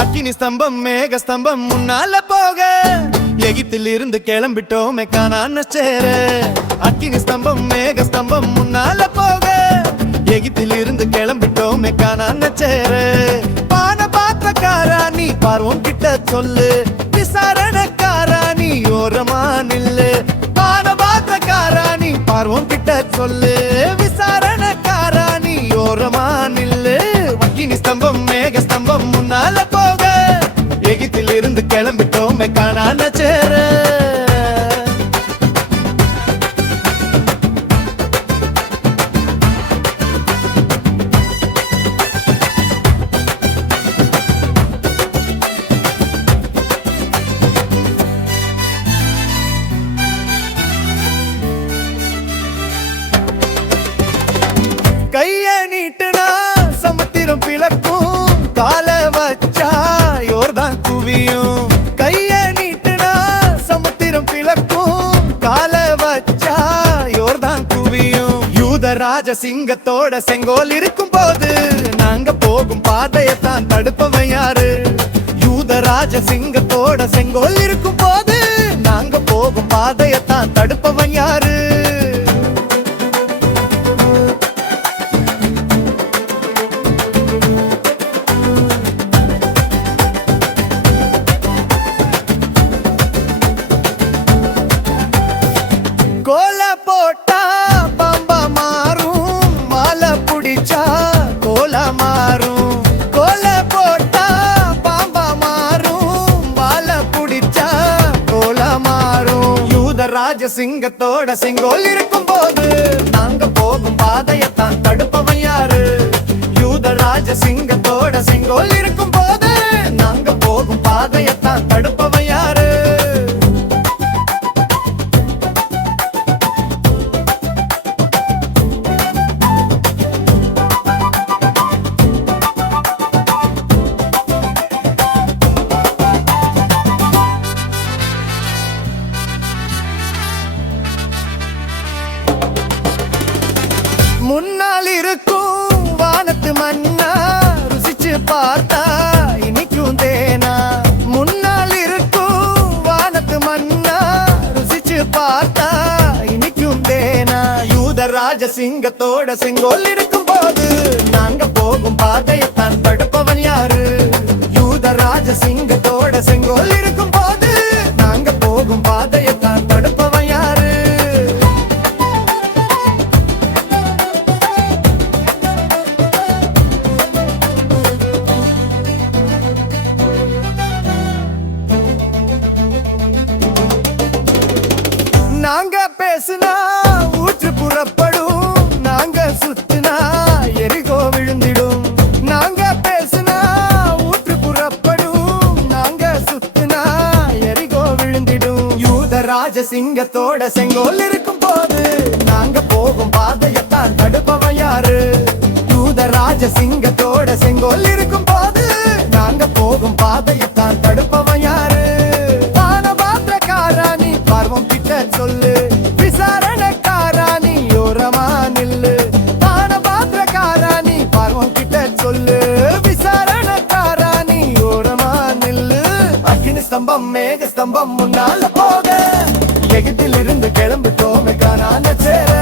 அக்கினி ஸ்தம்பம் மேக ஸ்தம்பம் முன்னால போக எகிப்தில் இருந்து கிளம்பிட்டோமே கானான சேர. அக்கினி ஸ்தம்பம் மேக ஸ்தம்பம் முன்னால போக எகிப்தில் இருந்து கிளம்பிட்டோமே கானான சேர. பான பாத்திரக்காரா நீ பார்வோம் கிட்ட சொல்லு, விசாரணக்காரா நீ ஓரமா நில்லு. பான பாத்திரக்காரா நீ பார்வோம் கிட்ட சொல்லு, விசாரணக்காரா நீ ஓரமா நில்லு. அக்கினி ஸ்தம்பம் மேக ஸ்தம்பம் முன்னால போக எகிப்தில் இருந்து கிளம்பிட்டோமே கானான சேர. கைய நீட்டுனா சமுத்திரம் பிளக்கும், கால வச்சா யோர்தான் குவியும். கைய நீட்டுனா சமுத்திரம் பிளக்கும், கால வச்சா யோர்தான் குவியும். யூதராஜ சிங்கத்தோட செங்கோல் இருக்கும் போது நாங்க போகும் பாதையத்தான் தடுப்பவன் யாரு? யூதராஜ சிங்கத்தோட செங்கோல் இருக்கும் போது நாங்க போகும் பாதையத்தான் தடுப்பவன் யாரு? கோல போட்டா பாம்பா மாறும், மாலை புடிச்சா கோல மாறும். கோல போட்டா பாம்பா மாறும், மாலை புடிச்சா கோல மாறும். யூதராஜ சிங்கத்தோட செங்கோல் இருக்கும் போது நாங்க போகும் பாதையத்தான் தடுப்பவன் யாரு? யூதராஜ சிங்கத்தோட செங்கோல் இருக்கும் போது நாங்க போகும் பாதையத்தான் தடுப்பவன் யாரு? முன்னால் இருக்கும் வானத்து மன்னா ருசிச்சு பார்த்தா இனிக்கும் தேனா. முன்னால் இருக்கும் வானத்து மன்னா ருசிச்சு பார்த்தா இனிக்கும் தேனா. யூதராஜ சிங்கத்தோட செங்கோல் இருக்கும் போது நாங்க போகும் பாதையத்தான் தடுப்பவன் யாரு? யூதராஜ சிங்கத்தோட செங்கோல் இருக்கும் போது நாங்க போகும் பாதையத்தான் தடுப்பவன் யாரு? நாங்க பேசுனா ஊற்று புறப்படும், நாங்க சுத்தினா எரிகோ விழுந்திடும். நாங்க பேசுனா ஊற்று புறப்படும், நாங்க சுத்தினா எரிகோ விழுந்திடும். யூதராஜ சிங்கத்தோட செங்கோல் இருக்கும் போது நாங்க போகும் பாதையத்தான் தடுப்பவன் யாரு? யூதராஜ சிங்கத்தோட செங்கோல் இருக்கும் போது நாங்க போகும் பாதையத்தான் தடுப்பவன் யாரு? பானபாத்திரக்காரா நீ பார்வோம் கிட்ட சொல்லு, விசாரணக்காரா நீ ஓரமா நில்லு. பானபாத்திரக்காரா நீ பார்வோம் கிட்ட சொல்லு, விசாரணக்காரா நீ ஓரமா நில்லு. அக்கினி ஸ்தம்பம் மேக ஸ்தம்பம் முன்னால போக எகிப்தில் இருந்து கிளம்பிட்டோமே கானான சேர.